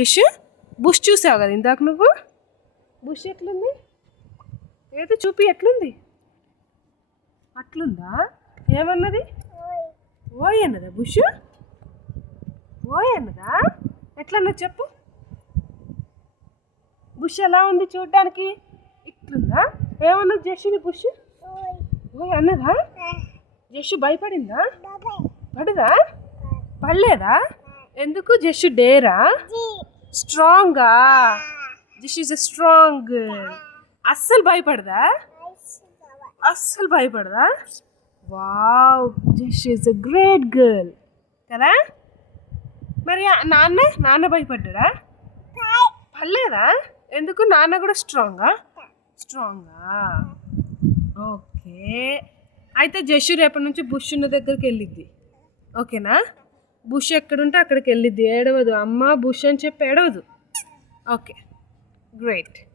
Bush bush చూసావు కదా ఇందాక నువ్వు? బుష్ ఎట్లుంది? ఏదో చూపి ఎట్లుంది? అట్లుందా? ఏమన్నది? ఓయ్ అన్నదా బుష్? ఓయ్ అన్నదా? ఎట్లన్నది చెప్పు. బుష్ ఎలా ఉంది చూడడానికి? ఇట్లుందా? ఏమన్నది జషుని బుష్? ఓయ్ అన్నదా? జషు భయపడిందా? పడదా? పడలేదా? ఎందుకు? జషు డేరా? స్ట్రాంగా? This is a strong. అస్సలు భయపడదా? అస్సలు భయపడదా? Wow this is a great girl. కదా? మరి నాన్న నాన్న భయపడ్డా పర్లేదా? ఎందుకు? నాన్న కూడా స్ట్రాంగా? స్ట్రాంగా. ఓకే. అయితే జషు రేపటి నుంచి బుష్ ఉన్న దగ్గరికి వెళ్ళిద్ది. ఓకేనా? బుష్ ఎక్కడుంటే అక్కడికి వెళ్ళిద్ది ఏడవదు. అమ్మ బుష్ అని చెప్పి ఏడవదు. ఓకే. గ్రేట్.